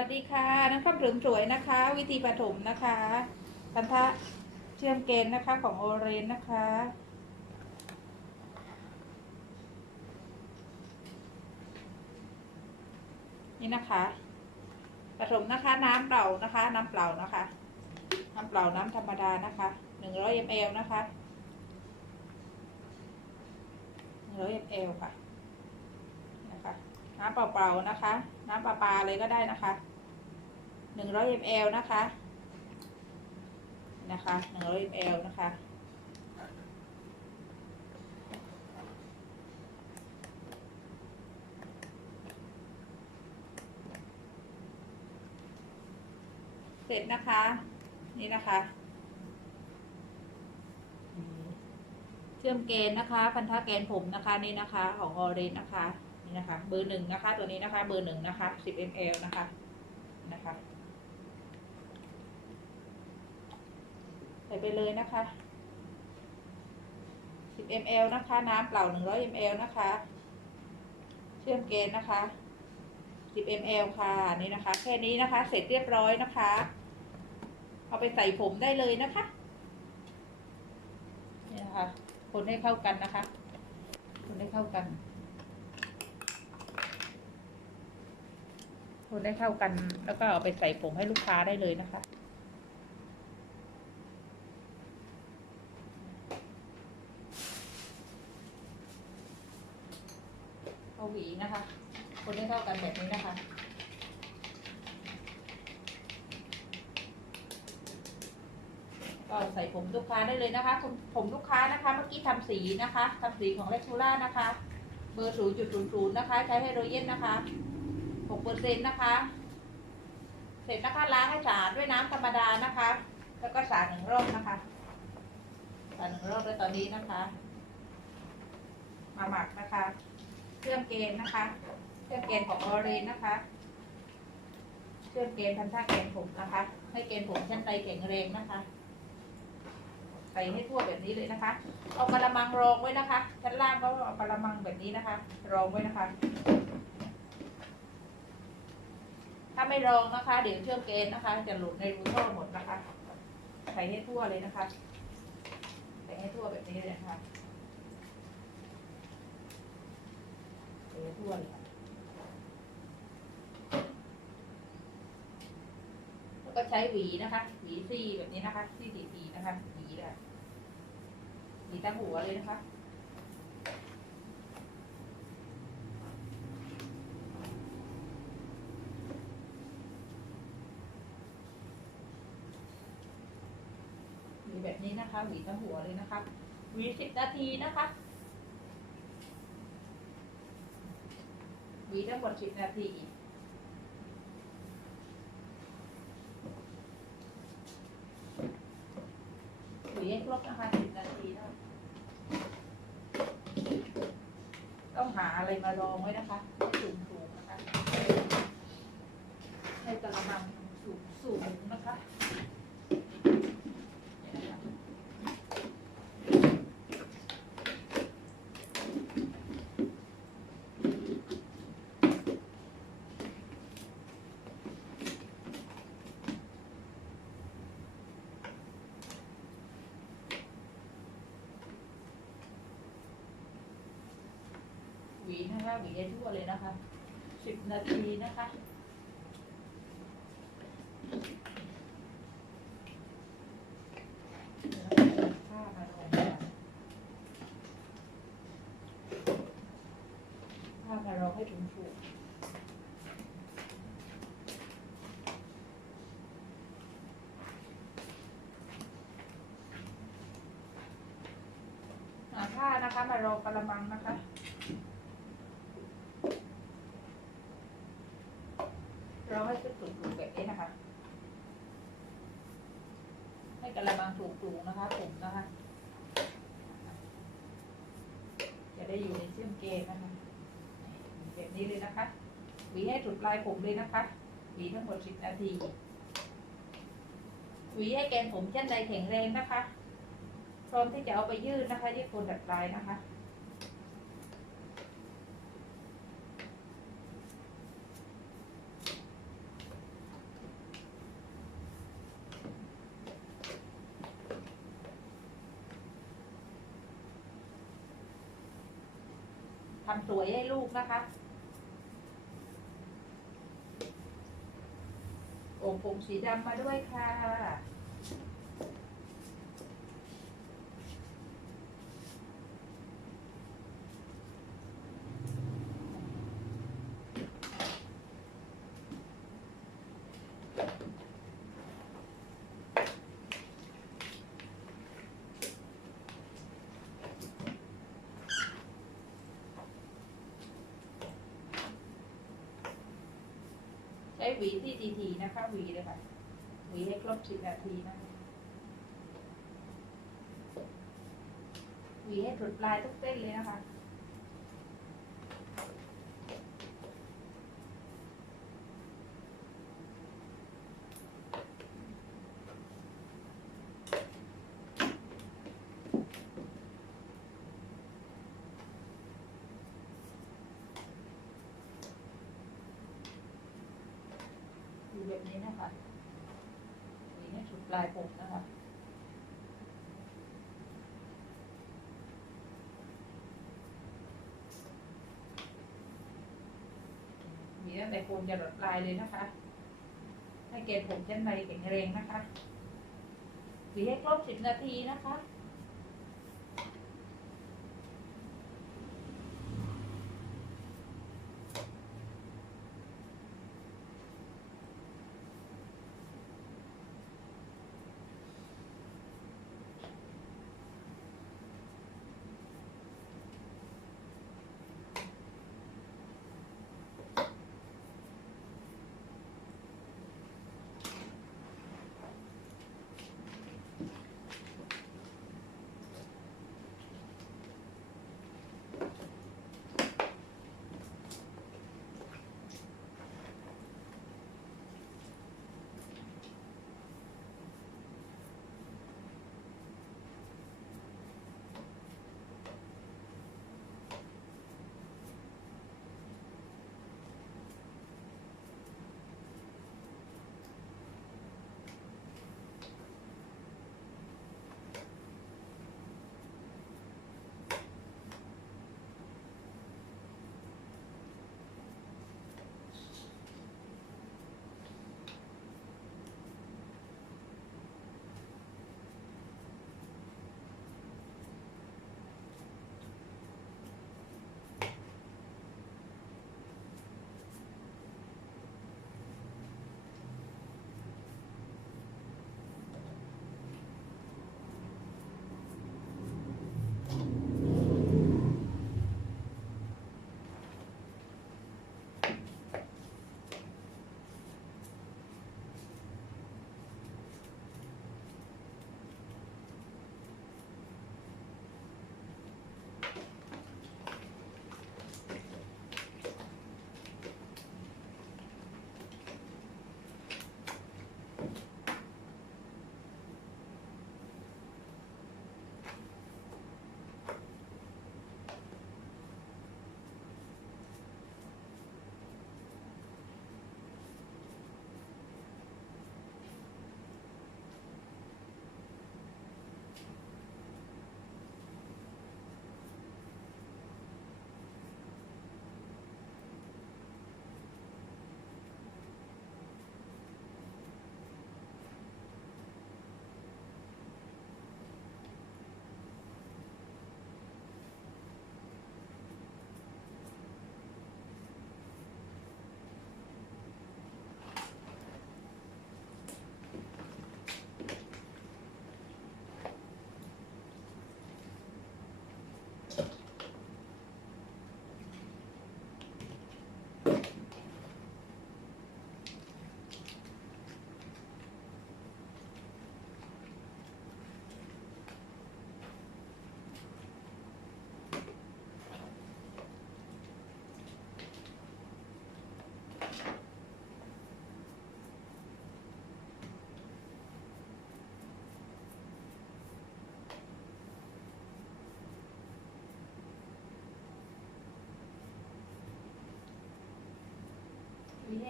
วัสดีค่ะ น้ำข้ามถึงสวยนะคะ วิธีผสมนะคะพันธะเชื่อมเกณฑ์นะคะของโอเรนนะคะ นี่นะคะผสมนะคะน้ำเปล่านะคะ น้ำเปล่านะคะ น้ำเปล่าน้ำธรรมดานะคะหนึ่งร้อยมลนะคะหนึ่งร้อยมลค่ะนะคะน้ำเปล่าๆนะคะ น้ำปลาปลาเลยก็ได้นะคะหนึ่งร้อยมลนะคะ นะคะหนึ่งร้อยมลนะคะเสร็จนะคะ นี่นะคะ เชื่อมเกณฑ์นะคะ พันธะแกนผมนะคะนี่นะคะ ของออเรนนะคะ นี่นะคะเบอร์หนึ่งนะคะตัวนี้นะคะเบอร์หนึ่งนะคะสิบมลนะคะนะคะ ใส่ไปเลยนะคะสิบมลนะคะ น้ำเปล่าหนึ่งร้อยมลนะคะ เชื่อมเกณฑ์นะคะสิบมลค่ะนี่นะคะ แค่นี้นะคะ เสร็จเรียบร้อยนะคะ เอาไปใส่ผมได้เลยนะคะนี่นะคะ คนให้เข้ากันนะคะ คนให้เข้ากัน คนให้เข้ากัน แล้วก็เอาไปใส่ผมให้ลูกค้าได้เลยนะคะ เอาหวีนะคะ คนให้เข้ากันแบบนี้นะคะก็ใส่ผมลูกค้าได้เลยนะคะ ผมผมลูกค้านะคะ เมื่อกี้ทำสีนะคะทำสีของเลคูล่านะคะ เบอร์ศูนย์จุดศูนย์ศูนย์นะคะ ใช้ไฮโดรเจนนะคะ เปอร์เซ็นต์นะคะ เสร็จนะคะล้างให้สะอาดด้วยน้ำธรรมดานะคะ แล้วก็สาหนึ่งรอบนะคะสาหนึ่งรอบแล้วตอนนี้นะคะ มาหมักนะคะ เครื่องเกณฑ์นะคะ เครื่องเกณฑ์ของออเรนนะคะ เครื่องเกณฑ์พันธะเกณฑ์ผมนะคะ ให้เกณฑ์ผมชั้นใดแข็งแรงนะคะใส่ให้ทั่วแบบนี้เลยนะคะ เอากระมังรองไว้นะคะชั้นล่างก็เอากระมังแบบนี้นะคะ รองไว้นะคะ ถ้า ไม่รองนะคะ เดี๋ยวเชื่อมเกณฑ์นะคะ จะหลุดในรูท่อหมดนะคะใส่ให้ทั่วเลยนะคะใส่ให้ทั่วแบบนี้เลยนะคะใส่ให้ทั่วเลยแล้วก็ใช้หวีนะคะหวีซี่แบบนี้นะคะซี่สีทีนะคะหวีเลยหวีตั้งหัวเลยนะคะ หวีแบบ นะคะหวีทั้งหัวเลยนะคะหวีสิบนาทีนะคะหวีทั้งหมดสิบนาทีหวีให้ครบนะคะสิบนาทีนะต้องหาอะไรมารองไว้นะคะให้สูงๆนะคะให้กระมังสูงๆนะคะ หวีนะคะหวีให้ทั่วเลยนะคะสิบนาทีนะคะผ้ามารองก่อนผ้ามารองให้ถุงถูกหาผ้านะคะมารองกระมังนะคะ เราให้เป็นสูงๆแบบนี้นะคะ ให้กระมังถูกๆนะคะผมนะคะ จะได้อยู่ใน เชื่อมเกณฑ์นะคะแบบนี้เลยนะคะ หวีให้ถูกปลายผมเลยนะคะ หวีทั้งหมดสิบนาที หวีให้แกนผมเช่นใดแข็งแรงนะคะ พร้อมที่จะเอาไปยืดนะคะยืดโคนดัดปลายนะคะ ยให้ลูกนะคะโอ่งผมสีดำมาด้วยค่ะ ช้หวีที่ทีๆนะคะหวีเลยค่ะหวีให้ครบสิบนาทีนะคะหวีให้สุดปลายทุกเส้นเลยนะคะ บบนี้นะคะหวีให้สุดปลายผมนะคะมีตั้งแต่โคนจะหลดปลายเลยนะคะ ให้เกณฑ์ผมชั้นในแข็งแรงนะคะหวีให้ครบสิบนาทีนะคะ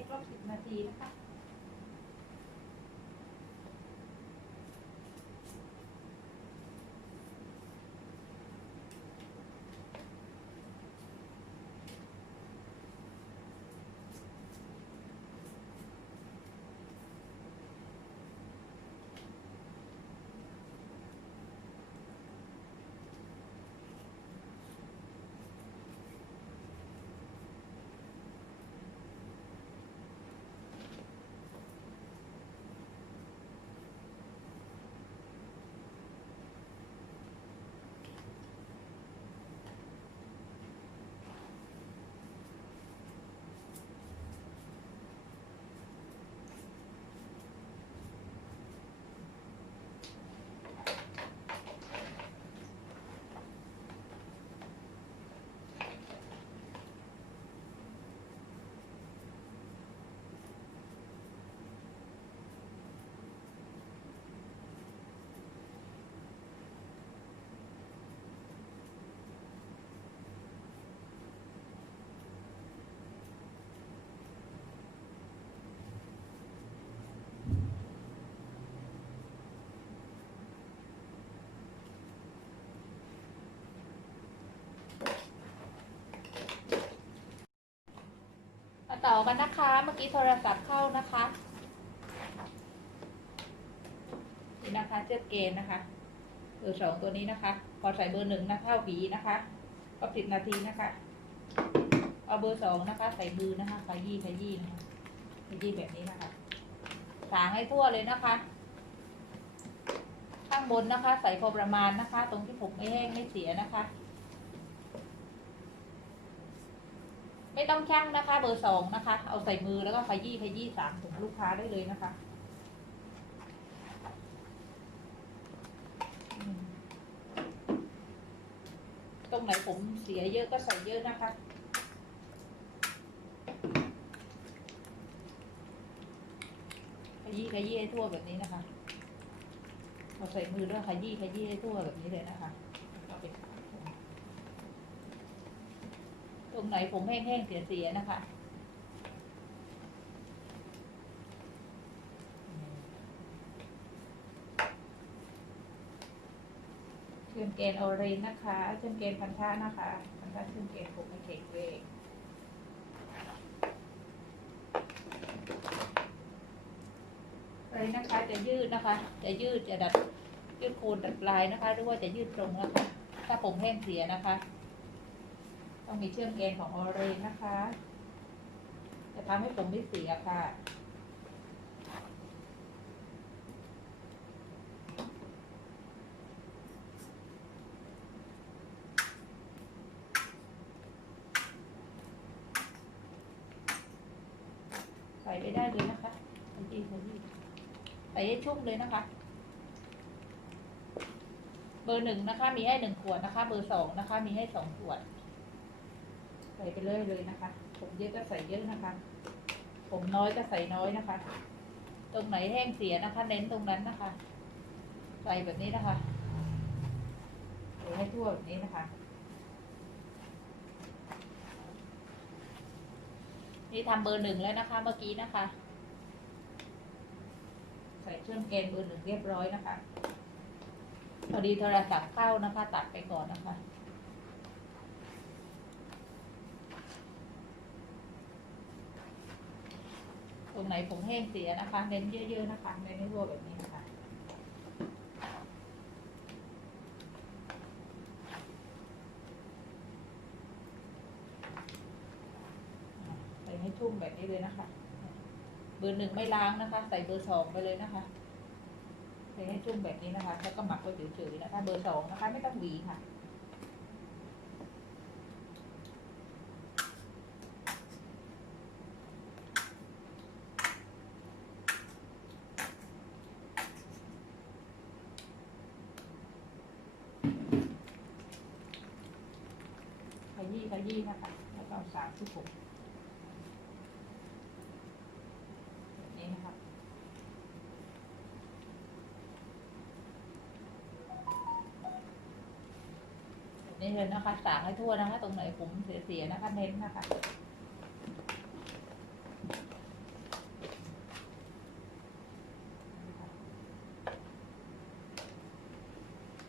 ครบสิบนาทีนะคะ ต่ อกันนะคะ เมื่อกี้โทรศัพท์เข้านะคะนี่นะคะเชือกเกณฑ์นะคะเบอร์สองตัวนี้นะคะพอใส่เบอร์หนึ่งนะเข้าหวีนะคะก็สิบนาทีนะคะเอาเบอร์สองนะคะ ใส่มือนะคะขยี้ขยี้นะคะขยี้แบบนี้นะคะสางให้ทั่วเลยนะคะ ข้างบนนะคะ ใส่พอประมาณนะคะ ตรงที่ผมไม่แห้งไม่เสียนะคะ ไม่ต้องชั่งนะคะ เบอร์สองนะคะ เอาใส่มือแล้วก็ขยี้ขยี้สามถุงลูกค้าได้เลยนะคะตรงไหนผมเสียเยอะก็ใส่เยอะนะคะ ขยี้ขยี้ให้ทั่วแบบนี้นะคะ เอาใส่มือด้วขยี้ขยี้ให้ทั่วแบบนี้เลยนะคะเอาไปขาย ตรงไหนผมแห้งๆเสียๆนะคะเชื่อมเกณฑ์ออเรนนะคะเชื่อมเกณฑ์พันธะนะคะพันธะเชื่อมเกณฑ์ผมไม่เข่งเองอะไรนะคะจะยืดนะคะ จะยืดจะดัดยืดโคนดัดปลายนะคะ หรือว่าจะยืดตรงนะคะ ถ้าผมแห้งเสียนะคะ ต้องมีเชื่อมเกณฑ์ของออเรนนะคะ จะทำให้ผมไม่เสียค่ะ ใส่ไปได้เลยนะคะขยี้ขยี้ใส่ให้ชุ่มเลยนะคะเบอร์หนึ่งนะคะ มีให้หนึ่งขวดนะคะ เบอร์สองนะคะ มีให้สองขวด ส่ไปเลยเลยนะคะ ผมเยอะก็ใส่เยอะนะคะ ผมน้อยก็ใส่น้อยนะคะ ตรงไหนแห้งเสียนะคะ เน้นตรงนั้นนะคะ ใส่แบบนี้นะคะใส่ให้ทั่วแบบนี้นะคะ นี่ทำเบอร์หนึ่งแล้วนะคะ เมื่อกี้นะคะ ใส่เครื่องเกณฑ์เบอร์หนึ่งเรียบร้อยนะคะ พอดีโทรศัพท์เข้านะคะ ตัดไปก่อนนะคะ ตรงไหนผมแห้งเสียนะคะ เน้นเยอะๆนะคะเน้นให้ทั่วแบบนี้นะคะใส่ให้ชุ่มแบบนี้เลยนะคะ เบอร์หนึ่งไม่ล้างนะคะ ใส่เบอร์สองไปเลยนะคะใส่ให้ชุ่มแบบนี้นะคะ แล้วก็หมักไว้เฉยๆนะคะ เบอร์สองนะคะ ไม่ต้องหวีค่ะ ขยี้ขยี้นะคะ แล้วก็สามที่ผมแบบนี้นะคะแบบนี้เลยนะคะ สางให้ทั่วนะคะ ตรงไหนผมเสียๆนะคะ เน้นนะคะ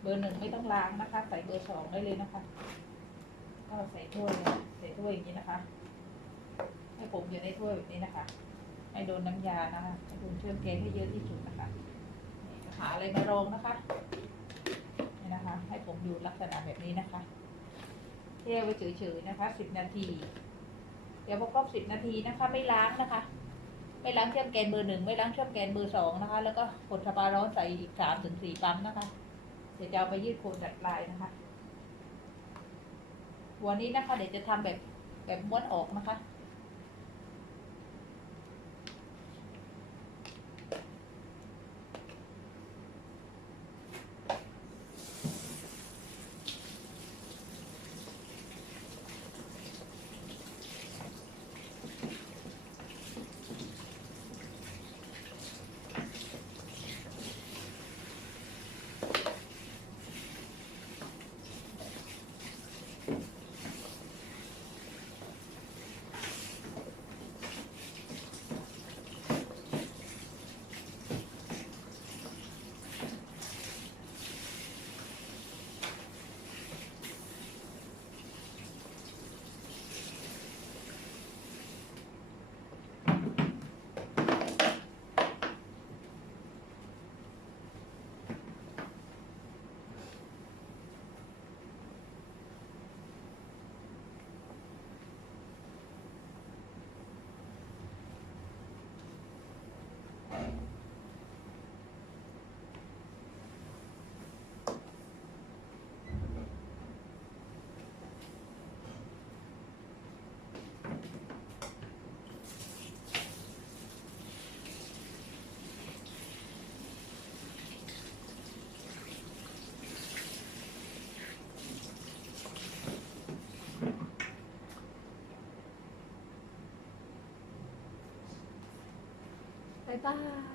เบอร์หนึ่งไม่ต้องล้างนะคะ ใส่เบอร์สองได้เลยนะคะ ก็ใส่ถ้วยเลยใส่ถ้วยอย่างนี้นะคะ ให้ผมอยู่ในถ้วยแบบนี้นะคะ ให้โดนน้ำยานะคะให้โดนเชื่อมเกงให้เยอะที่สุดนะคะหาอะไรมารองนะคะนี่นะคะ ให้ผมอยู่ลักษณะแบบนี้นะคะเที่ยวไว้เฉยๆนะคะสิบนาที เดี๋ยวพอครบสิบนาทีนะคะ ไม่ล้างนะคะ ไม่ล้างเชื่อมแกนเบอร์หนึ่งไม่ล้างเชื่อมแกนเบอร์สองนะคะ แล้วก็กดสปาร้อนใส่อีกสามถึงสี่ปั๊มนะคะ เดี๋ยวจะเอาไปยืดโคนดัดลายนะคะ วันนี้นะคะ เดี๋ยวจะทำแบบแบบม้วนออกนะคะ 拜拜。